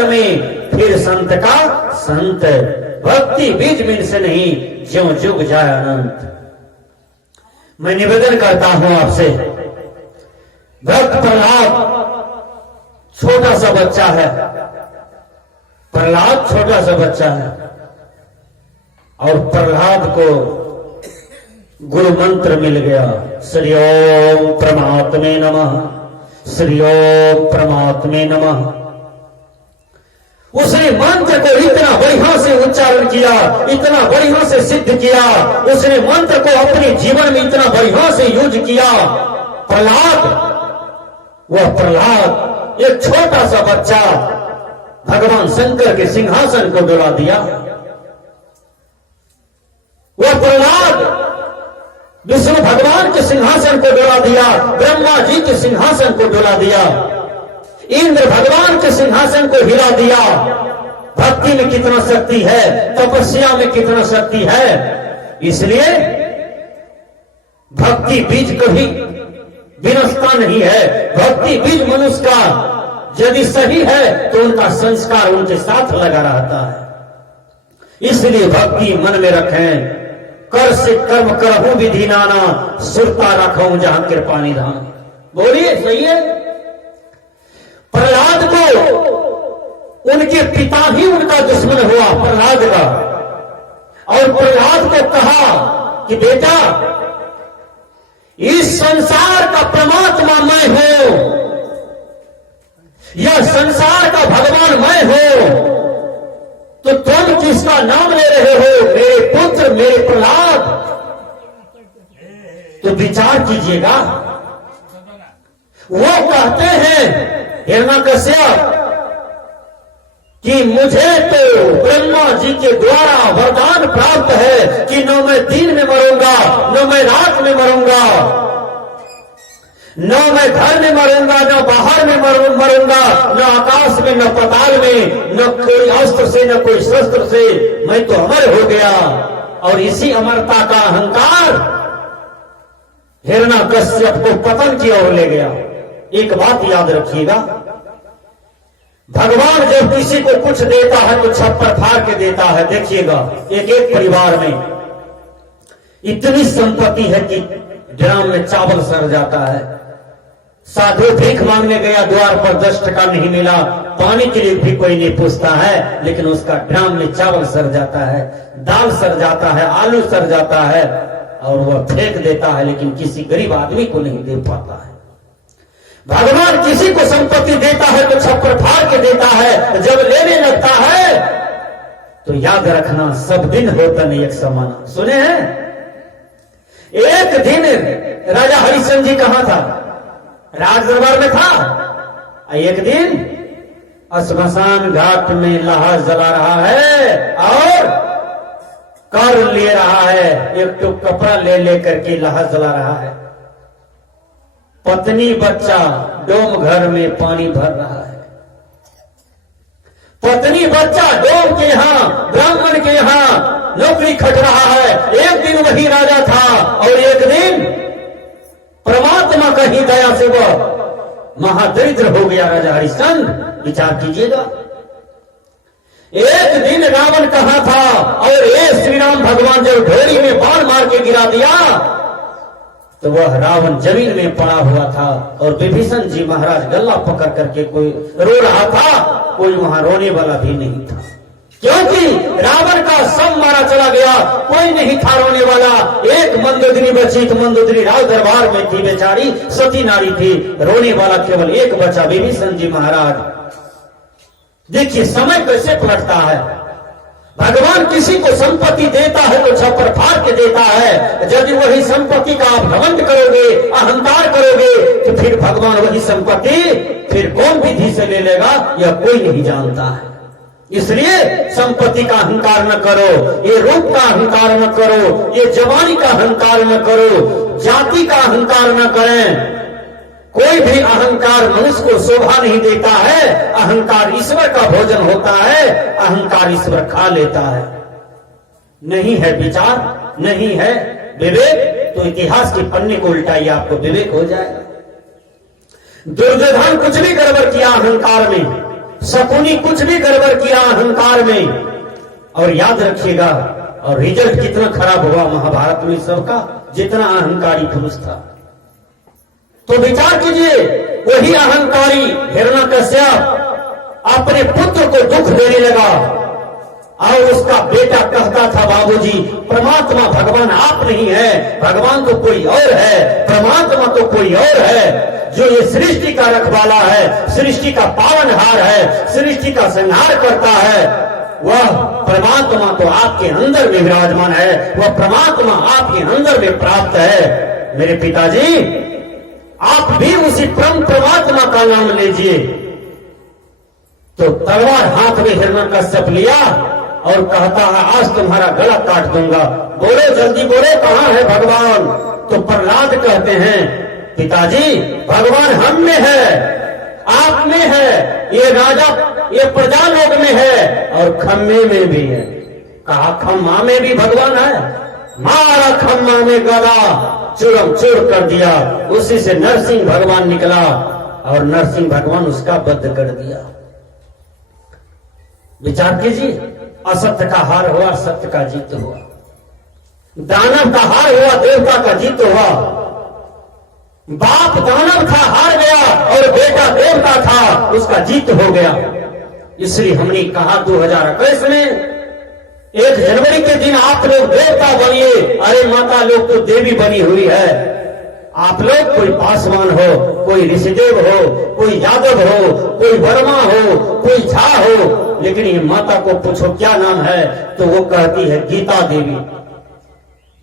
में, फिर संत का संत। भक्ति बीज मिन से नहीं, ज्यों जुग जाए अनंत। मैं निवेदन करता हूं आपसे, भक्त प्रहलाद छोटा सा बच्चा है, प्रहलाद छोटा सा बच्चा है, और प्रहलाद को गुरु मंत्र मिल गया, श्री ओम परमात्मे नमः, श्री ओम परमात्मे नमः। उसने मंत्र को इतना बढ़िया से उच्चारण किया, इतना बढ़िया से सिद्ध किया, उसने मंत्र को अपने जीवन में इतना बढ़िया से यूज किया। प्रहलाद, वह प्रहलाद एक छोटा सा बच्चा भगवान शंकर के सिंहासन को डुला दिया। वह प्रहलाद विष्णु भगवान के सिंहासन को डुला दिया, ब्रह्मा जी के सिंहासन को डुला दिया, इंद्र भगवान के सिंहासन को हिला दिया। भक्ति में कितना शक्ति है, तपस्या में कितना शक्ति है। इसलिए भक्ति बीज कभी विनष्टा नहीं है। भक्ति बीज मनुष्य का यदि सही है तो उनका संस्कार उनके साथ लगा रहता है। इसलिए भक्ति मन में रखें, कर से कर्म करहूं विधि नाना, सुरता रखूं जहां कृपा निधान। बोलिए, सही है। प्रहलाद को उनके पिता ही उनका दुश्मन हुआ, प्रहलाद का, और प्रहलाद को कहा कि बेटा, इस संसार का परमात्मा मैं हूं, यह संसार का भगवान मैं हूं, तो तुम किसका नाम ले रहे हो? मेरे पुत्र, मेरे प्रहलाद। तो विचार कीजिएगा। वो कहते हैं हिरण्यकश्यप कि मुझे तो ब्रह्मा जी के द्वारा वरदान प्राप्त है कि न मैं दिन में मरूंगा, न मैं रात में मरूंगा, न मैं घर में मरूंगा, न बाहर में मरूंगा, न आकाश में, न पताल में, न कोई अस्त्र से, न कोई शस्त्र से, मैं तो अमर हो गया। और इसी अमरता का अहंकार हिरण्यकश्यप को पतन की ओर ले गया। एक बात याद रखिएगा, भगवान जब किसी को कुछ देता है तो छप्पर फाड़ के देता है। देखिएगा, एक परिवार में इतनी संपत्ति है कि ड्राम में चावल सड़ जाता है। साधु भीख मांगने गया, द्वार पर 10 टका नहीं मिला, पानी के लिए भी कोई नहीं पूछता है, लेकिन उसका ड्राम में चावल सड़ जाता है, दाल सड़ जाता है, आलू सड़ जाता है, और वह फेंक देता है, लेकिन किसी गरीब आदमी को नहीं दे पाता है। भगवान किसी को संपत्ति देता है तो छप्पर फाड़ के देता है, जब लेने लगता है तो याद रखना, सब दिन होता नहीं एक समान। सुने हैं? एक दिन राजा हरिश्चंद्र जी कहां था? राज दरबार में था। एक दिन श्मशान घाट में लाहा जला रहा है और कर ले रहा है, एक टुक कपड़ा ले लेकर के लाहा जला रहा है। पत्नी बच्चा डोम घर में पानी भर रहा है। पत्नी बच्चा डोम के यहां, ब्राह्मण के यहां नौकरी खट रहा है। एक दिन वही राजा था और एक दिन परमात्मा का ही दया से वह महादरिद्र हो गया राजा हरिश्चंद्र। विचार कीजिएगा, एक दिन रावण कहां था और ये श्री राम भगवान जब ढोरी में बाण मार के गिरा दिया तो वह रावण जमीन में पड़ा हुआ था और विभीषण जी महाराज गला पकड़ करके कोई रो रहा था, कोई वहां रोने वाला भी नहीं था, क्योंकि रावण का सब मारा चला गया, कोई नहीं था रोने वाला। एक मंदोदरी बची, तो मंदोदरी राज दरबार में थी, बेचारी सती नारी थी, रोने वाला केवल एक बचा, विभीषण जी महाराज। देखिए समय कैसे पलटता है। भगवान किसी को संपत्ति देता है तो छप्पर फाड़ के देता है। यदि वही संपत्ति का आप घमंड करोगे, अहंकार करोगे, तो फिर भगवान वही संपत्ति फिर कौन विधि से ले लेगा यह कोई नहीं जानता है। इसलिए संपत्ति का अहंकार न करो, ये रूप का अहंकार न करो, ये जवानी का अहंकार न करो, जाति का अहंकार न करें। कोई भी अहंकार मनुष्य को शोभा नहीं देता है। अहंकार ईश्वर का भोजन होता है, अहंकार ईश्वर खा लेता है। नहीं है विचार, नहीं है विवेक, तो इतिहास के पन्ने को उल्टाइए, आपको विवेक हो जाएगा। दुर्योधन कुछ भी गड़बड़ किया अहंकार में, शकुनी कुछ भी गड़बड़ किया अहंकार में, और याद रखिएगा, और रिजल्ट कितना खराब हुआ महाभारत में सबका, जितना अहंकारी पुरुष था। तो विचार कीजिए, वही अहंकारी हिरण्यकश्यप अपने पुत्र को दुख देने लगा, और उसका बेटा कहता था, बाबूजी परमात्मा भगवान आप नहीं है, भगवान तो कोई और है, परमात्मा तो कोई और है, जो ये सृष्टि का रखवाला है, सृष्टि का पालनहार है, सृष्टि का संहार करता है, वह परमात्मा तो आपके अंदर में विराजमान है, वह परमात्मा आपके अंदर में प्राप्त है। मेरे पिताजी, आप भी उसी परमात्मा का नाम लीजिए। तो तलवार हाथ में हिरण्यकश्यप लिया और कहता है, आज तुम्हारा गला काट दूंगा, बोलो जल्दी बोलो, कहां है भगवान? तो प्रहलाद कहते हैं, पिताजी भगवान हम में है, आप में है, ये राजा ये प्रजा लोग में है, और खम्मे में भी है। कहा खम्मा में भी भगवान है, मारा खम्मा में गला चूरम चूर कर दिया, उसी से नरसिंह भगवान निकला, और नरसिंह भगवान उसका वध कर दिया। विचार कीजिए, असत्य का हार हुआ, सत्य का जीत हुआ, दानव का हार हुआ, देवता का जीत हुआ। बाप दानव था, हार गया, और बेटा देवता था, उसका जीत हो गया। इसलिए हमने कहा 2021 में 1 जनवरी के दिन आप लोग देवता बनिए। अरे माता लोग तो देवी बनी हुई है। आप लोग कोई पासवान हो, कोई ऋषिदेव हो, कोई यादव हो, कोई वर्मा हो, कोई झा हो, लेकिन ये माता को पूछो क्या नाम है, तो वो कहती है गीता देवी।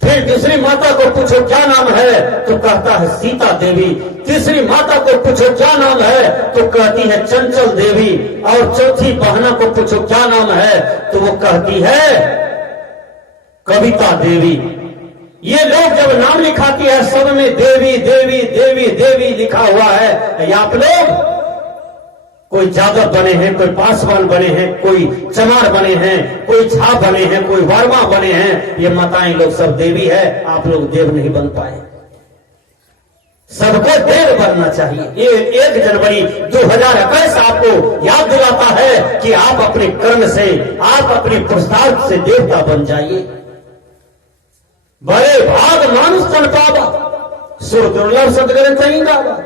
फिर दूसरी माता को पूछो क्या नाम है, तो कहता है सीता देवी। तीसरी माता को पूछो क्या नाम है, तो कहती है चंचल देवी। और चौथी बहना को पूछो क्या नाम है, तो वो कहती है कविता देवी। ये लोग जब नाम लिखाती है, सब में देवी देवी देवी देवी लिखा हुआ है। आप लोग कोई जादव बने हैं, कोई पासवान बने हैं, कोई चमार बने हैं, कोई झा बने हैं, कोई वर्मा बने हैं। ये माताएं लोग सब देवी है, आप लोग देव नहीं बन पाए। सबको देव बनना चाहिए। ये 1 जनवरी 2021 आपको याद दिलाता है कि आप अपने कर्म से, आप अपने पुरुषार्थ से देवता बन जाइए। बड़े भाग मानुष तन पावा, सुर दुर्लभ सदग्रंथ नहीं गावा।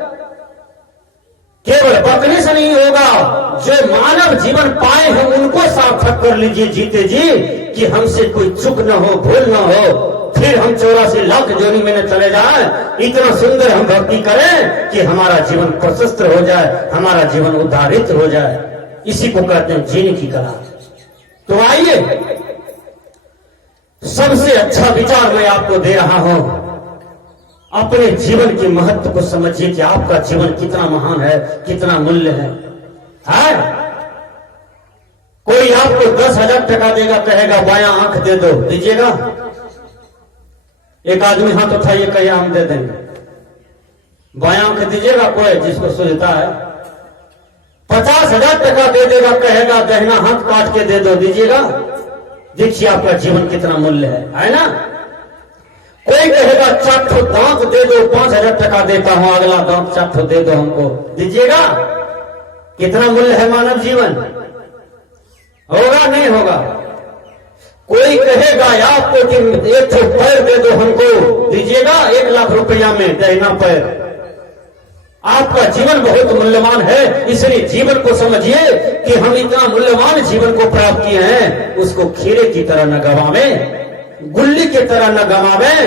केवल बकने से नहीं होगा, जो मानव जीवन पाए हैं उनको सार्थक कर लीजिए जीते जी, कि हमसे कोई चूक न हो, भूल न हो। फिर हम 84 लाख जोनी में चले जाएं, इतना सुंदर हम भक्ति करें कि हमारा जीवन प्रशस्त हो जाए, हमारा जीवन उद्धारित हो जाए। इसी को कहते हैं जीने की कला। तो आइए, सबसे अच्छा विचार मैं आपको दे रहा हूं। अपने जीवन के महत्व को समझिए कि आपका जीवन कितना महान है, कितना मूल्य है। कोई आपको 10,000 टका देगा, कहेगा बायां आंख दे दो, दीजिएगा? एक आदमी हाथ उठाइए, कहिए हम दे देंगे। बायां आंख दीजिएगा कोई जिसको सुझता है? 50,000 टका दे देगा, कहेगा दाहिना हाथ काट के दे दो, दीजिएगा? देखिए आपका जीवन कितना मूल्य है ना? कोई कहेगा 4 ठो दांत दे दो, 5,000 टका देता हूं, अगला दांत 4 ठो दे दो हमको, दीजिएगा? कितना मूल्य है मानव जीवन? होगा नहीं होगा? कोई कहेगा आपको कि 1 ठो पैर दे दो हमको, दीजिएगा? 1 लाख रुपया में दाहिना पैर। आपका जीवन बहुत मूल्यवान है, इसलिए जीवन को समझिए कि हम इतना मूल्यवान जीवन को प्राप्त किए हैं, उसको खीरे की तरह न गवावें, गुल्ली की तरह न गवावें।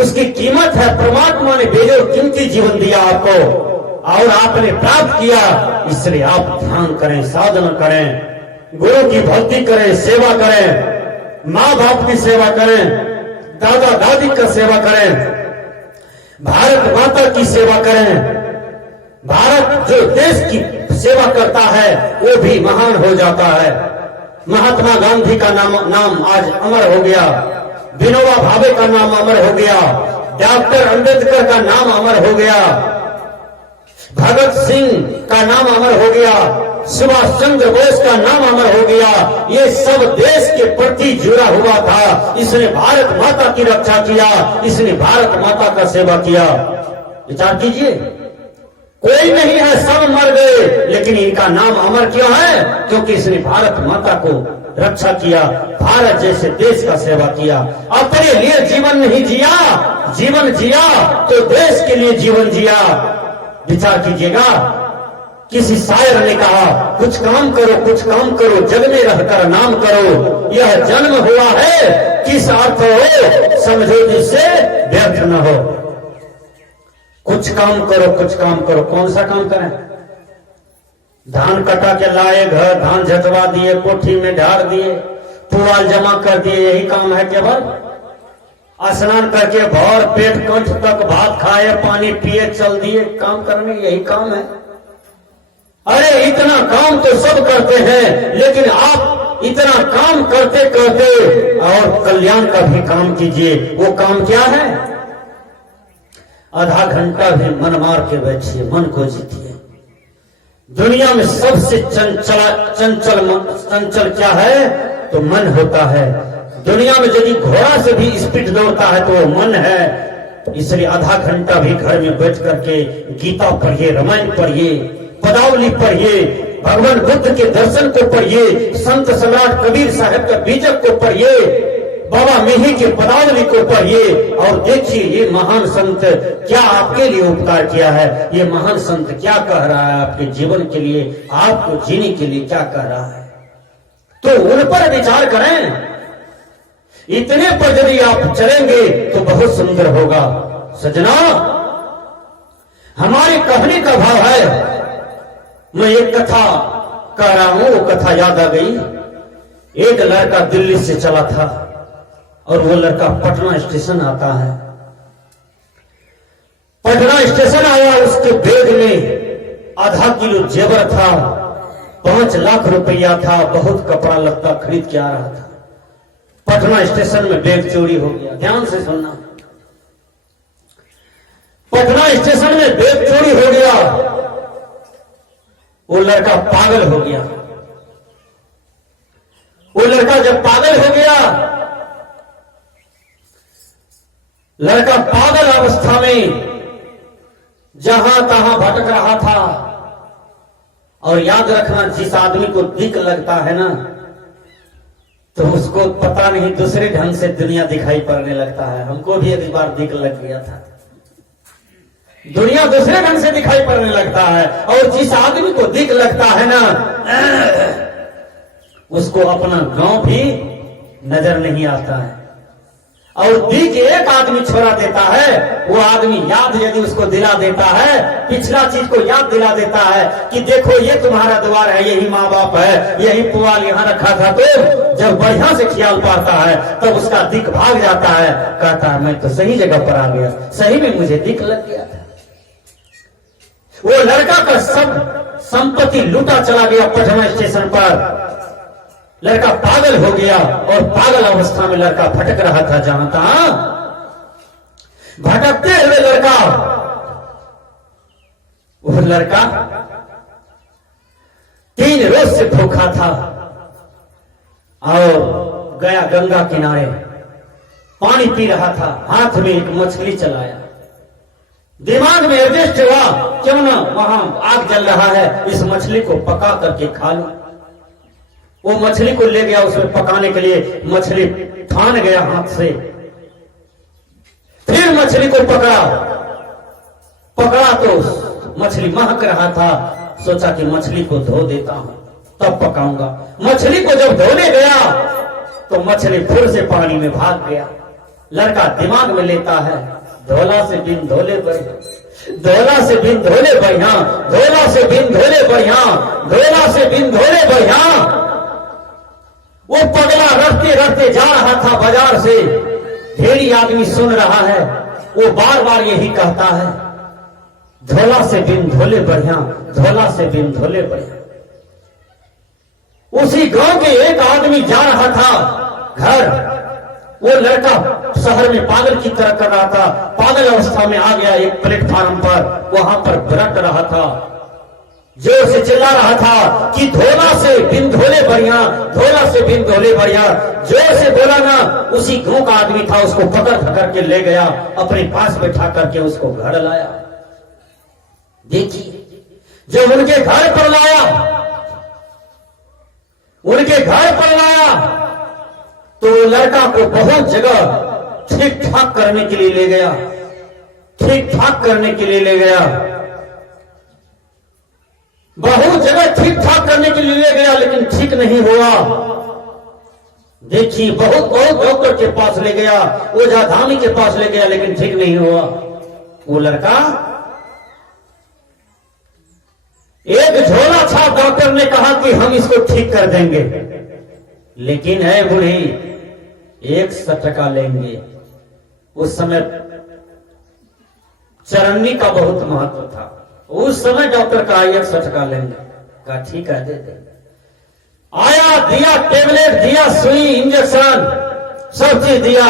उसकी कीमत है, परमात्मा ने बेजोड़ कीमती जीवन दिया आपको, और आपने प्राप्त किया। इसलिए आप ध्यान करें, साधना करें, गुरु की भक्ति करें, सेवा करें, माँ बाप की सेवा करें, दादा दादी का सेवा करें, भारत माता की सेवा करें। भारत जो देश की सेवा करता है वो भी महान हो जाता है। महात्मा गांधी का नाम आज अमर हो गया, विनोबा भावे का नाम अमर हो गया, डॉक्टर अंबेडकर का नाम अमर हो गया, भगत सिंह का नाम अमर हो गया, सुभाष चंद्र बोस का नाम अमर हो गया। ये सब देश के प्रति जुड़ा हुआ था। इसने भारत माता की रक्षा किया, इसने भारत माता का सेवा किया। विचार कीजिए, कोई नहीं है, सब मर गए, लेकिन इनका नाम अमर क्यों है? क्योंकि इसने भारत माता को रक्षा किया, भारत जैसे देश का सेवा किया। अपने लिए जीवन नहीं जिया, जीवन जिया तो देश के लिए जीवन जिया। विचार कीजिएगा, किसी शायर ने कहा, कुछ काम करो, कुछ काम करो, जग में रहकर नाम करो। यह जन्म हुआ है, किस अर्थ हो, समझो जिससे व्यर्थ न हो। कुछ काम करो, कुछ काम करो। कौन सा काम करें? धान कटा के लाए घर, धान झटवा दिए, कोठी में ढार दिए, पुआल जमा कर दिए, यही काम है केवल? स्नान करके भर पेट कंठ तक भात खाए, पानी पिए, चल दिए, काम करने, यही काम है? अरे इतना काम तो सब करते हैं, लेकिन आप इतना काम करते करते और कल्याण का भी काम कीजिए। वो काम क्या है? आधा घंटा भी मन मार के बैठिए, मन को जीतिए। दुनिया में सबसे चंचल क्या है? तो मन होता है। दुनिया में यदि घोड़ा से भी स्पीड दौड़ता है तो वो मन है। इसलिए आधा घंटा भी घर में बैठ करके गीता पढ़िए, रामायण पढ़िए, पदावली पढ़िए, भगवान बुद्ध के दर्शन को पढ़िए, संत सम्राट कबीर साहब का बीजक को पढ़िए, बाबा मेही के पदावली को पढ़िए और देखिए ये महान संत क्या आपके लिए उपकार किया है, ये महान संत क्या कह रहा है आपके जीवन के लिए, आपको जीने के लिए क्या कह रहा है। तो उन पर विचार करें। इतने पर यदि आप चलेंगे तो बहुत सुंदर होगा। सजना, हमारी कहने का भाव है, मैं एक कथा कह रहा हूं, वो कथा याद आ गई। एक लड़का दिल्ली से चला था और वो लड़का पटना स्टेशन आता है। पटना स्टेशन आया, उसके बैग में आधा किलो जेवर था, 5 लाख रुपया था, बहुत कपड़ा लत्ता खरीद के आ रहा था। पटना स्टेशन में बैग चोरी हो गया। ध्यान से सुनना, पटना स्टेशन में बैग चोरी हो गया। वो लड़का पागल हो गया। वो लड़का जब पागल हो गया, लड़का पागल अवस्था में जहां तहां भटक रहा था। और याद रखना, जिस आदमी को दिक लगता है ना, तो उसको पता नहीं दूसरे ढंग से दुनिया दिखाई पड़ने लगता है। हमको भी एक बार दिक लग गया था, दुनिया दूसरे ढंग से दिखाई पड़ने लगता है। और जिस आदमी को दिक लगता है ना, उसको अपना गांव भी नजर नहीं आता है। और दिक एक आदमी छोड़ा देता है, वो आदमी याद यदि उसको दिला देता है, पिछला चीज को याद दिला देता है कि देखो ये तुम्हारा द्वार है, यही माँ बाप है, यही पुआल यहाँ रखा था, तो जब बढ़िया से ख्याल पाता है तब उसका दिक भाग जाता है। कहता है मैं तो सही जगह पर आ गया, सही में मुझे दिक लग गया था। वो लड़का का सब संपत्ति लूटा चला गया पटना स्टेशन पर। लड़का पागल हो गया और पागल अवस्था में लड़का भटक रहा था जहां तहां। भटकते हुए वो लड़का 3 रोज से भूखा था और गया गंगा किनारे, पानी पी रहा था, हाथ में एक मछली चलाया। दिमाग में एडजस्ट हुआ, क्यों ना वहां आग जल रहा है, इस मछली को पका करके खा लो। वो मछली को ले गया, उसमें पकाने के लिए मछली ठान गया हाथ से। फिर मछली को पकड़ा तो मछली महक रहा था। सोचा कि मछली को धो देता हूं तब पकाऊंगा। मछली को जब धोने गया तो मछली फिर से पानी में भाग गया। लड़का दिमाग में लेता है, धोला से बिन धोले बढ़िया, धोला से बिन धोले बढ़िया, धोला से बिन धोले बढ़िया, धोला से बिन धोले बढ़िया। वो पगला रखते रखते जा रहा था बाजार से। ढेरी आदमी सुन रहा है, वो बार बार यही कहता है, धोला से बिन धोले बढ़िया, धोला से बिन धोले बढ़िया। उसी गांव के एक आदमी जा रहा था घर। वो लड़का शहर में पागल की तरह कर रहा था, पागल अवस्था में आ गया एक प्लेटफार्म पर। वहां पर भटक रहा था, जोर से चिल्ला रहा था कि धोला से बिन धोले बढ़िया, धोला से बिन धोले बढ़िया। जोर से बोला ना, उसी गांव का आदमी था, उसको पकड़ के ले गया, अपने पास बैठा करके उसको घर लाया। देखिए, जब उनके घर पर लाया, तो लड़का को बहुत जगह ठीक ठाक करने के लिए ले गया, बहुत जगह ठीक ठाक करने के लिए ले गया, लेकिन ठीक नहीं हुआ। देखिए, बहुत डॉक्टर के पास ले गया, ओझा धामी के पास ले गया, लेकिन ठीक नहीं हुआ। वो लड़का, एक झोला छाप डॉक्टर ने कहा कि हम इसको ठीक कर देंगे, लेकिन है बूढ़ी 100 टका लेंगे। उस समय चरन्नी का बहुत महत्व था। उस समय डॉक्टर कहा 100 टका लेंगे। कहा ठीक है, दे दे। आया, दिया, टेबलेट दिया, सुई, इंजेक्शन, सब चीज दिया,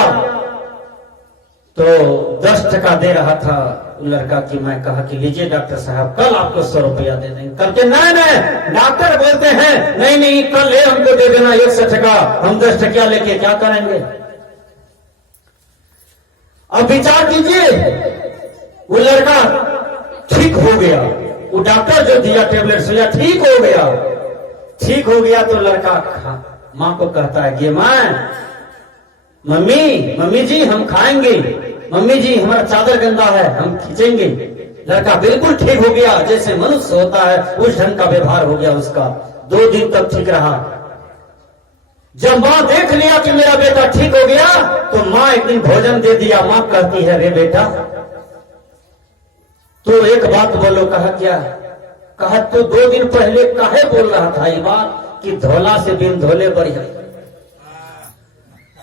तो 10 टका दे रहा था लड़का की। मैं कहा कि लीजिए डॉक्टर साहब, कल आपको 100 रुपया दे देंगे। करके नहीं, डॉक्टर बोलते हैं नहीं, कल ले हमको दे देना 100 टका, हम 10 टकिया लेके क्या करेंगे। अब विचार कीजिए, वो लड़का ठीक हो गया, वो डॉक्टर जो दिया टेबलेट सुइया ठीक हो गया, तो लड़का माँ को कहता है कि मम्मी जी हम खाएंगे, मम्मी जी हमारा चादर गंदा है, हम खींचेंगे। लड़का बिल्कुल ठीक हो गया, जैसे मनुष्य होता है उस ढंग का व्यवहार हो गया उसका। 2 दिन तक ठीक रहा। जब माँ देख लिया कि मेरा बेटा ठीक हो गया, तो माँ एक दिन भोजन दे दिया। माँ कहती है, रे बेटा तो एक बात बोलो। कहा क्या? कहा तो 2 दिन पहले काहे बोल रहा था ये बात कि धोला से बिन धोले बढ़िया।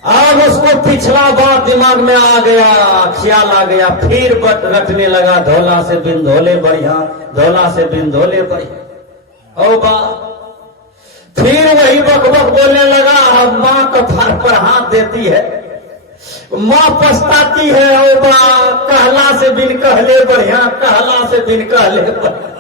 अब उसको पिछला बात दिमाग में आ गया, ख्याल आ गया, फिर बट रटने लगा, धोला से बिन धोले बढ़िया, धोला से बिन धोले बढ़िया। ओ बा, फिर वही बकबक बोलने लगा। अब माँ कपार पर हाथ देती है, माँ पछताती है। ओ बा, कहला से बिन कहले बढ़िया, कहला से बिन कहले बढ़िया।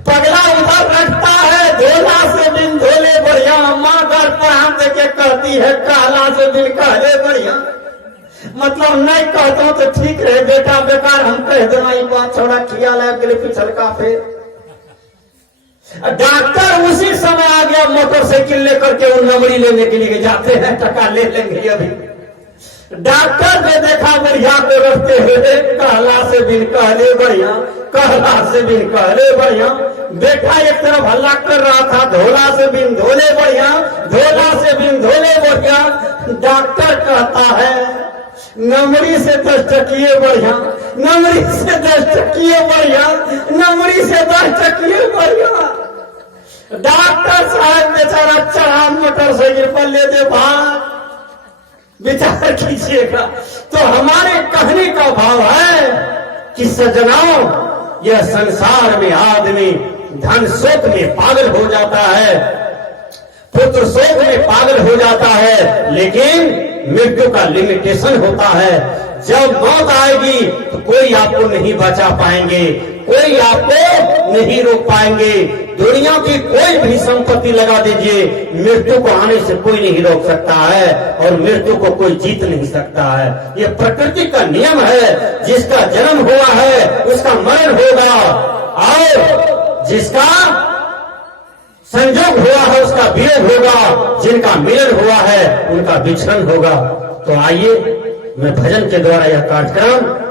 पगला उधर रखता है, धोला से बिन धोले बढ़िया। माँ घर पर हाथ देके कहती है, कहला से बिन कहले बढ़िया। मतलब नहीं कहता तो ठीक रहे बेटा, बेकार हम कह देना ये बात, थोड़ा ख्याल है के लिए पिछल का। फिर डॉक्टर उसी समय आ गया, मोटरसाइकिल लेकर के उन नमड़ी लेने के लिए जाते हैं, टका ले लेंगे अभी। डॉक्टर ने देखा बढ़िया को रखते हुए, कहला से बिन कहले बढ़िया, कहला से बिन कहले बढ़िया। बेटा एक तरफ हल्ला कर रहा था, धोला से बिन धोले बढ़िया, धोला से बिन धोले बढ़िया। डॉक्टर कहता है, नमड़ी से 10 टकिए बढ़िया, नमड़ी से 10 टकिए बढ़िया, नमड़ी से 10 टकिए बढ़िया। डॉक्टर साहब बेचारा चढ़ा मोटरसाइकिल पर ले दे भाग। विचार कीजिएगा। तो हमारे कहने का भाव है कि सज्जनों, यह संसार में आदमी धन शोक में पागल हो जाता है, पुत्र शोक में पागल हो जाता है, लेकिन मृत्यु का लिमिटेशन होता है। जब मौत आएगी तो कोई आपको नहीं बचा पाएंगे, कोई आपको नहीं रोक पाएंगे। दुनिया की कोई भी संपत्ति लगा दीजिए, मृत्यु को आने से कोई नहीं रोक सकता है, और मृत्यु को कोई जीत नहीं सकता है। ये प्रकृति का नियम है। जिसका जन्म हुआ है उसका मरण होगा, और जिसका संजोग हुआ है उसका वियोग होगा, जिनका मिलन हुआ है उनका विछड़न होगा। तो आइए मैं भजन के द्वारा यह कार्यक्रम